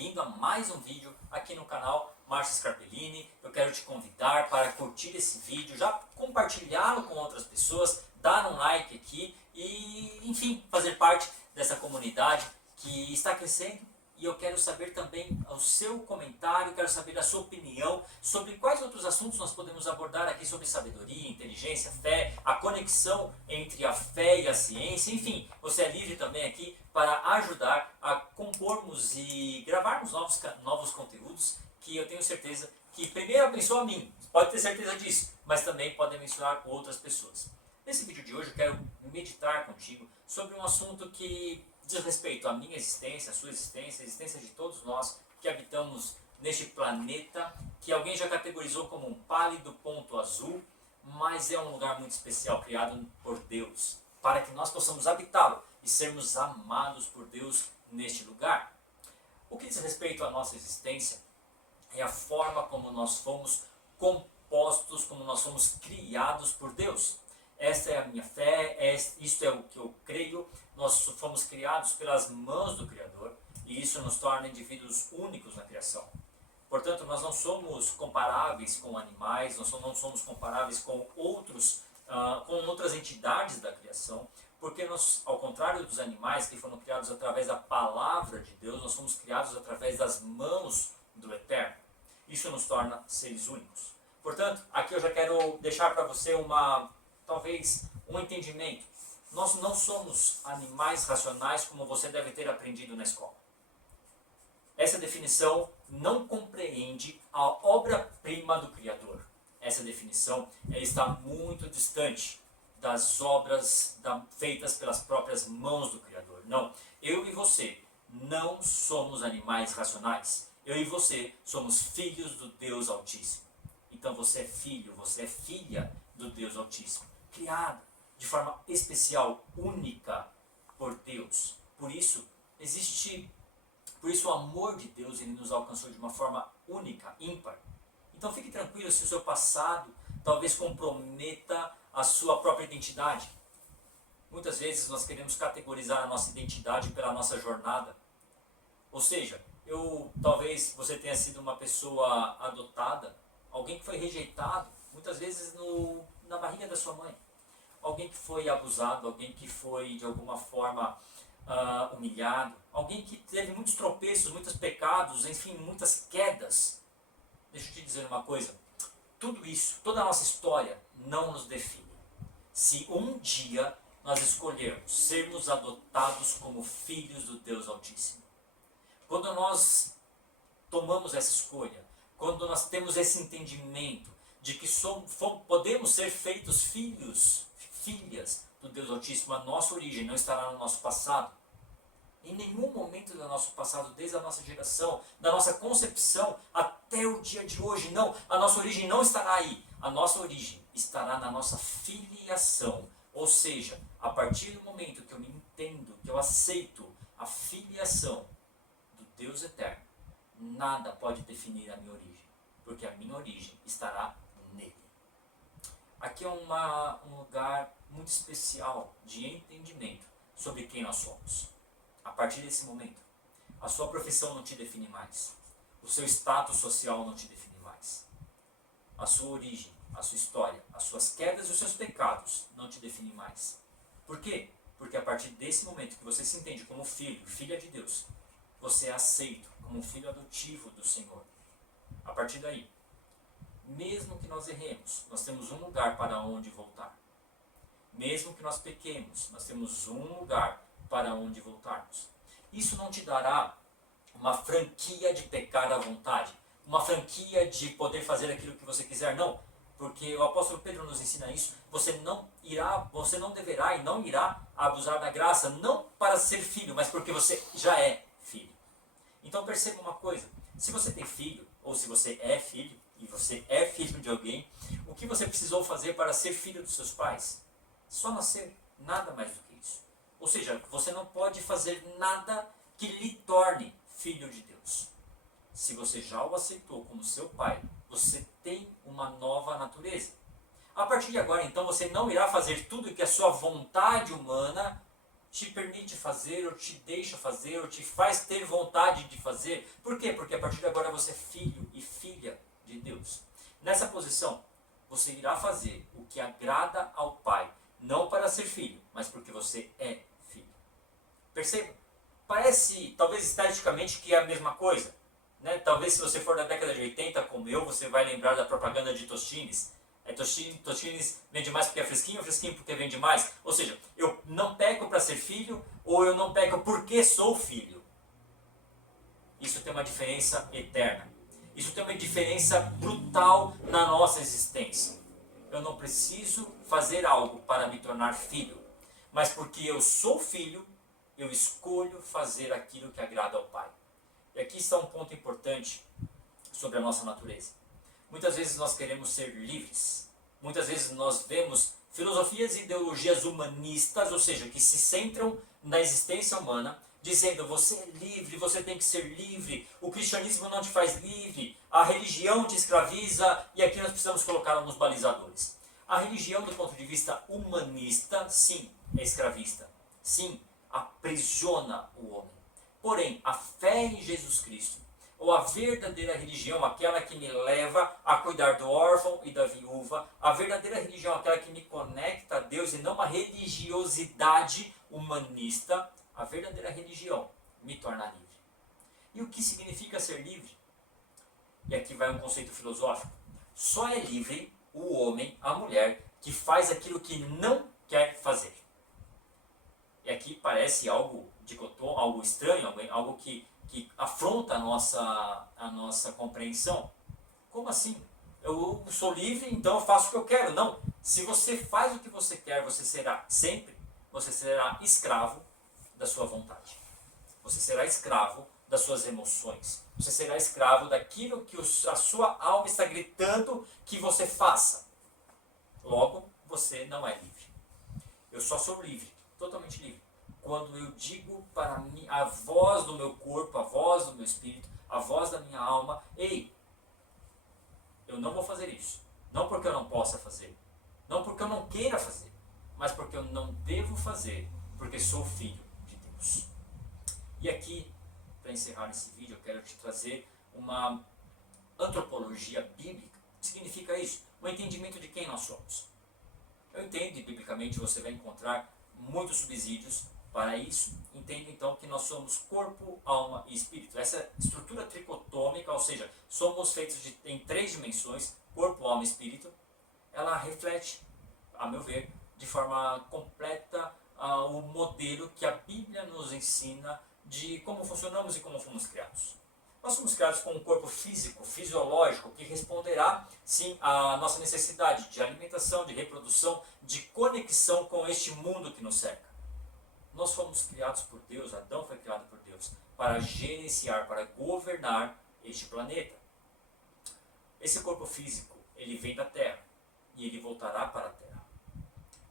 bem-vindo a mais um vídeo aqui no canal Márcio Scarpellini. Eu quero te convidar para curtir esse vídeo, já compartilhá-lo com outras pessoas, dar um like aqui e, enfim, fazer parte dessa comunidade que está crescendo. E eu quero saber também o seu comentário, quero saber a sua opinião sobre quais outros assuntos nós podemos abordar aqui sobre sabedoria, inteligência, fé, a conexão entre a fé e a ciência. Enfim, você é livre também aqui para ajudar a compormos e gravarmos novos conteúdos que eu tenho certeza que primeiro abençoa a mim, pode ter certeza disso, mas também pode abençoar outras pessoas. Nesse vídeo de hoje eu quero meditar contigo sobre um assunto que diz respeito à minha existência, à sua existência, a existência de todos nós que habitamos neste planeta, que alguém já categorizou como um pálido ponto azul, mas é um lugar muito especial, criado por Deus, para que nós possamos habitá-lo e sermos amados por Deus neste lugar. O que diz respeito à nossa existência é a forma como nós fomos compostos, como nós fomos criados por Deus. Esta é a minha fé, isto é o que eu creio. Nós fomos criados pelas mãos do Criador e isso nos torna indivíduos únicos na criação. Portanto, nós não somos comparáveis com animais, nós não somos comparáveis com outras entidades da criação, porque nós, ao contrário dos animais que foram criados através da palavra de Deus, nós somos criados através das mãos do Eterno. Isso nos torna seres únicos. Portanto, aqui eu já quero deixar para você talvez um entendimento. Nós não somos animais racionais como você deve ter aprendido na escola. Essa definição não compreende a obra-prima do Criador. Essa definição está muito distante das obras feitas pelas próprias mãos do Criador. Não, eu e você não somos animais racionais. Eu e você somos filhos do Deus Altíssimo. Então você é filho, você é filha do Deus Altíssimo, criado de forma especial, única por Deus. Por isso o amor de Deus ele nos alcançou de uma forma única, ímpar. Então fique tranquilo se o seu passado talvez comprometa a sua própria identidade. Muitas vezes nós queremos categorizar a nossa identidade pela nossa jornada. Ou seja, talvez você tenha sido uma pessoa adotada, alguém que foi rejeitado, muitas vezes na barriga da sua mãe. Alguém que foi abusado, alguém que foi de alguma forma humilhado, alguém que teve muitos tropeços, muitos pecados, enfim, muitas quedas. Deixa eu te dizer uma coisa, tudo isso, toda a nossa história não nos define. Se um dia nós escolhermos sermos adotados como filhos do Deus Altíssimo, quando nós tomamos essa escolha, quando nós temos esse entendimento de que podemos ser feitos filhos, filhas do Deus Altíssimo, a nossa origem não estará no nosso passado. Em nenhum momento do nosso passado, desde a nossa geração, da nossa concepção até o dia de hoje, não, a nossa origem não estará aí. A nossa origem estará na nossa filiação. Ou seja, a partir do momento que eu me entendo, que eu aceito a filiação do Deus Eterno, nada pode definir a minha origem, porque a minha origem estará nele. Aqui é um lugar muito especial de entendimento sobre quem nós somos. A partir desse momento, a sua profissão não te define mais, o seu status social não te define mais, a sua origem, a sua história, as suas quedas e os seus pecados não te definem mais. Por quê? Porque a partir desse momento que você se entende como filho, filha de Deus, você é aceito como um filho adotivo do Senhor. A partir daí, mesmo que nós erremos, nós temos um lugar para onde voltar. Mesmo que nós pequemos, nós temos um lugar para onde voltarmos. Isso não te dará uma franquia de pecar à vontade, uma franquia de poder fazer aquilo que você quiser, não. Porque o apóstolo Pedro nos ensina isso, você não deverá e não irá abusar da graça, não para ser filho, mas porque você já é filho. Então perceba uma coisa, se você tem filho, ou se você é filho, e você é filho de alguém, o que você precisou fazer para ser filho dos seus pais? Só nascer, nada mais do que isso. Ou seja, você não pode fazer nada que lhe torne filho de Deus. Se você já o aceitou como seu pai, você tem uma nova natureza. A partir de agora, então, você não irá fazer tudo que a sua vontade humana te permite fazer, ou te deixa fazer, ou te faz ter vontade de fazer. Por quê? Porque a partir de agora você é filho e filha de Deus. Nessa posição, você irá fazer o que agrada ao Pai, não para ser filho, mas porque você é filho. Perceba? Parece, talvez esteticamente, que é a mesma coisa. Né? Talvez se você for da década de 80, como eu, você vai lembrar da propaganda de Tostines. Tostines vende mais porque é fresquinho, fresquinho porque vende mais. Ou seja, eu não peco para ser filho, ou eu não peco porque sou filho. Isso tem uma diferença eterna. Isso tem uma diferença brutal na nossa existência. Eu não preciso fazer algo para me tornar filho, mas porque eu sou filho, eu escolho fazer aquilo que agrada ao Pai. E aqui está um ponto importante sobre a nossa natureza. Muitas vezes nós queremos ser livres. Muitas vezes nós vemos filosofias e ideologias humanistas, ou seja, que se centram na existência humana, dizendo você é livre, você tem que ser livre, o cristianismo não te faz livre, a religião te escraviza, e aqui nós precisamos colocar alguns balizadores. A religião, do ponto de vista humanista, sim, é escravista. Sim, aprisiona o homem. Porém, a fé em Jesus Cristo, ou a verdadeira religião, aquela que me leva a cuidar do órfão e da viúva, a verdadeira religião, aquela que me conecta a Deus e não uma religiosidade humanista, a verdadeira religião me torna livre. E o que significa ser livre? E aqui vai um conceito filosófico. Só é livre o homem, a mulher, que faz aquilo que não quer fazer. E aqui parece algo dicotômico, algo estranho, algo que afronta a nossa compreensão. Como assim? Eu sou livre, então eu faço o que eu quero. Não. Se você faz o que você quer, você será escravo da sua vontade. Você será escravo das suas emoções. Você será escravo daquilo que a sua alma está gritando que você faça. Logo, você não é livre. Eu só sou livre, totalmente livre, quando eu digo para mim, a voz do meu corpo, a voz do meu espírito, a voz da minha alma, ei, eu não vou fazer isso. Não porque eu não possa fazer, não porque eu não queira fazer, mas porque eu não devo fazer, porque sou filho de Deus. E aqui, para encerrar esse vídeo, eu quero te trazer uma antropologia bíblica. O que significa isso? Um entendimento de quem nós somos. Eu entendo, e biblicamente você vai encontrar muitos subsídios para isso. Entenda então que nós somos corpo, alma e espírito. Essa estrutura tricotômica, ou seja, somos feitos em 3 dimensões, corpo, alma e espírito, ela reflete, a meu ver, de forma completa o modelo que a Bíblia nos ensina de como funcionamos e como fomos criados. Nós somos criados com um corpo físico, fisiológico, que responderá, sim, à nossa necessidade de alimentação, de reprodução, de conexão com este mundo que nos cerca. Nós fomos criados por Deus, Adão foi criado por Deus, para gerenciar, para governar este planeta. Esse corpo físico, ele vem da Terra, e ele voltará para a Terra.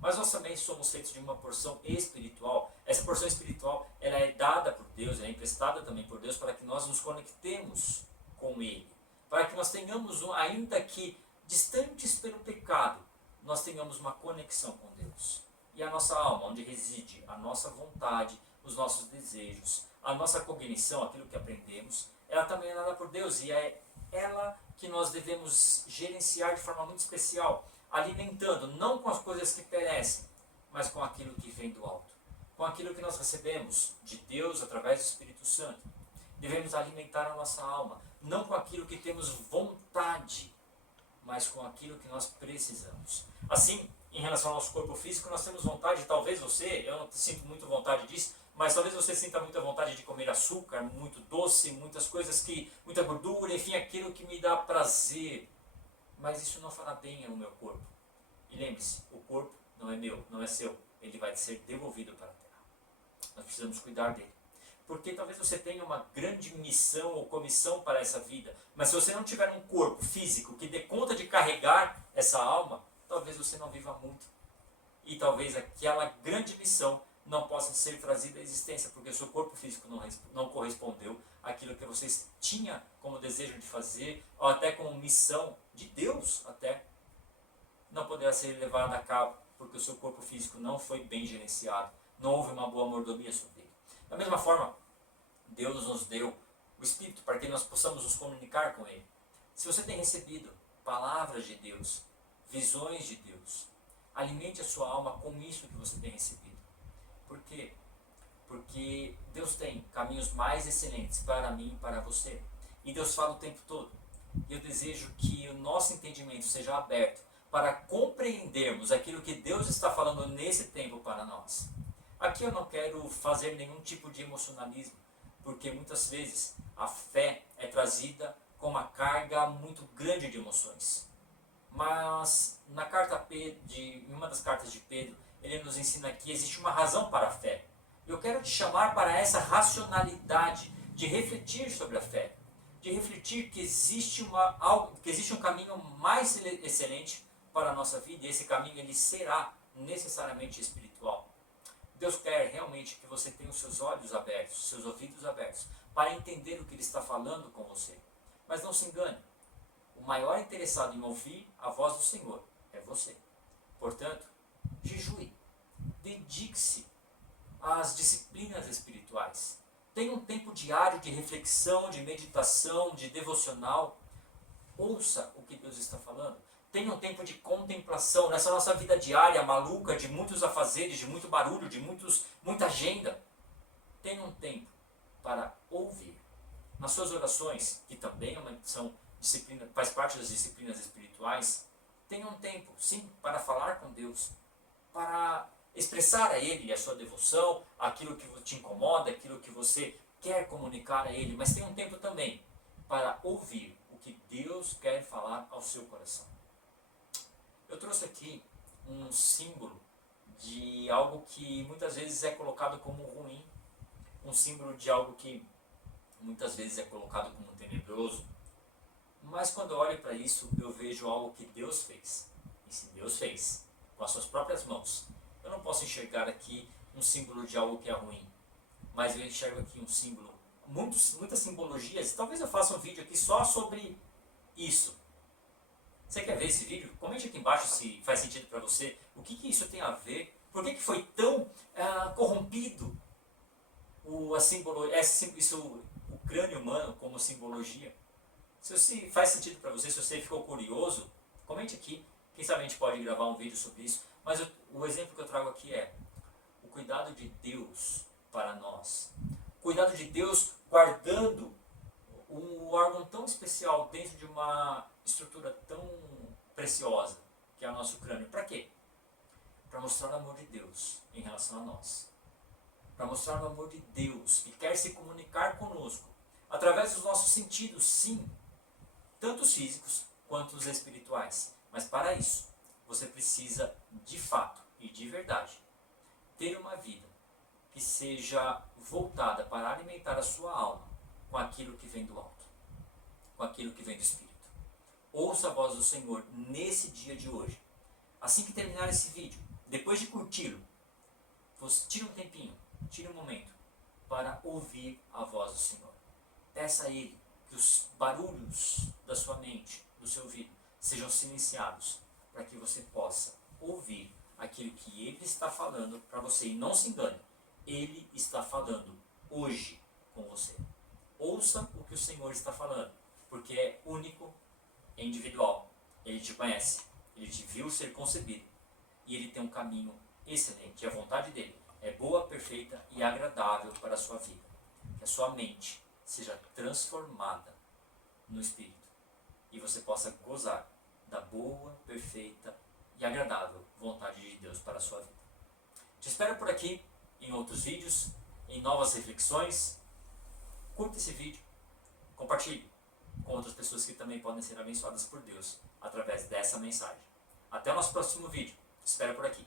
Mas nós também somos feitos de uma porção espiritual. Essa porção espiritual, ela é dada por Deus, ela é emprestada também por Deus para que nós nos conectemos com Ele. Para que nós tenhamos, ainda que distantes pelo pecado, nós tenhamos uma conexão com Deus. E a nossa alma, onde reside a nossa vontade, os nossos desejos, a nossa cognição, aquilo que aprendemos, ela também é dada por Deus e é ela que nós devemos gerenciar de forma muito especial, alimentando não com as coisas que perecem, mas com aquilo que vem do alto, com aquilo que nós recebemos de Deus através do Espírito Santo. Devemos alimentar a nossa alma, não com aquilo que temos vontade, mas com aquilo que nós precisamos. Assim, em relação ao nosso corpo físico, nós temos vontade, talvez você, eu não sinto muito vontade disso, mas talvez você sinta muita vontade de comer açúcar, muito doce, muitas coisas muita gordura, enfim, aquilo que me dá prazer. Mas isso não fará bem ao meu corpo. E lembre-se, o corpo não é meu, não é seu. Ele vai ser devolvido para a terra. Nós precisamos cuidar dele. Porque talvez você tenha uma grande missão ou comissão para essa vida, mas se você não tiver um corpo físico que dê conta de carregar essa alma, talvez você não viva muito. E talvez aquela grande missão não possa ser trazida à existência, porque o seu corpo físico não correspondeu àquilo que você tinha como desejo de fazer, ou até como missão de Deus, até não poderá ser levada a cabo, porque o seu corpo físico não foi bem gerenciado, não houve uma boa mordomia sobre ele. Da mesma forma, Deus nos deu o Espírito para que nós possamos nos comunicar com Ele. Se você tem recebido palavras de Deus, visões de Deus, alimente a sua alma com isso que você tem recebido. Por quê? Porque Deus tem caminhos mais excelentes para mim e para você. E Deus fala o tempo todo. E eu desejo que o nosso entendimento seja aberto para compreendermos aquilo que Deus está falando nesse tempo para nós. Aqui eu não quero fazer nenhum tipo de emocionalismo, porque muitas vezes a fé é trazida com uma carga muito grande de emoções. Mas em uma das cartas de Pedro, ele nos ensina que existe uma razão para a fé. Eu quero te chamar para essa racionalidade de refletir sobre a fé, de refletir que existe um caminho mais excelente para a nossa vida, e esse caminho ele será necessariamente espiritual. Deus quer realmente que você tenha os seus olhos abertos, os seus ouvidos abertos, para entender o que Ele está falando com você. Mas não se engane, o maior interessado em ouvir a voz do Senhor é você. Portanto, jejue, dedique-se às disciplinas espirituais. Tenha um tempo diário de reflexão, de meditação, de devocional. Ouça o que Deus está falando. Tenha um tempo de contemplação nessa nossa vida diária maluca, de muitos afazeres, de muito barulho, de muita agenda. Tenha um tempo para ouvir. Nas suas orações, que também são disciplina, faz parte das disciplinas espirituais, tenha um tempo, sim, para falar com Deus, para expressar a Ele a sua devoção, aquilo que te incomoda, aquilo que você quer comunicar a Ele, mas tenha um tempo também para ouvir o que Deus quer falar ao seu coração. Eu trouxe aqui um símbolo de algo que muitas vezes é colocado como ruim, um símbolo de algo que muitas vezes é colocado como tenebroso, mas quando eu olho para isso, eu vejo algo que Deus fez. E se Deus fez com as suas próprias mãos, eu não posso enxergar aqui um símbolo de algo que é ruim, mas eu enxergo aqui um símbolo, muitas simbologias. Talvez eu faça um vídeo aqui só sobre isso. Você quer ver esse vídeo? Comente aqui embaixo se faz sentido para você. O que isso tem a ver? Por que foi tão corrompido o crânio humano como simbologia? Se faz sentido para você, se você ficou curioso, comente aqui. Quem sabe a gente pode gravar um vídeo sobre isso. Mas o exemplo que eu trago aqui é o cuidado de Deus para nós. O cuidado de Deus guardando um órgão tão especial dentro de uma estrutura tão preciosa que é o nosso crânio. Para quê? Para mostrar o amor de Deus em relação a nós. Para mostrar o amor de Deus que quer se comunicar conosco através dos nossos sentidos, sim, tanto os físicos quanto os espirituais. Mas para isso, você precisa de fato e de verdade ter uma vida que seja voltada para alimentar a sua alma com aquilo que vem do alto, com aquilo que vem do Espírito. Ouça a voz do Senhor nesse dia de hoje. Assim que terminar esse vídeo, depois de curti-lo, você tira um tempinho, tira um momento para ouvir a voz do Senhor. Peça a Ele que os barulhos da sua mente, do seu ouvido, sejam silenciados, para que você possa ouvir aquilo que Ele está falando para você. E não se engane, Ele está falando hoje com você. Ouça o que o Senhor está falando, porque é único, é individual. Ele te conhece, Ele te viu ser concebido e Ele tem um caminho excelente. A vontade dEle é boa, perfeita e agradável para a sua vida. Que a sua mente seja transformada no Espírito e você possa gozar da boa, perfeita e agradável vontade de Deus para a sua vida. Te espero por aqui em outros vídeos, em novas reflexões. Curta esse vídeo, compartilhe com outras pessoas que também podem ser abençoadas por Deus através dessa mensagem. Até o nosso próximo vídeo. Te espero por aqui.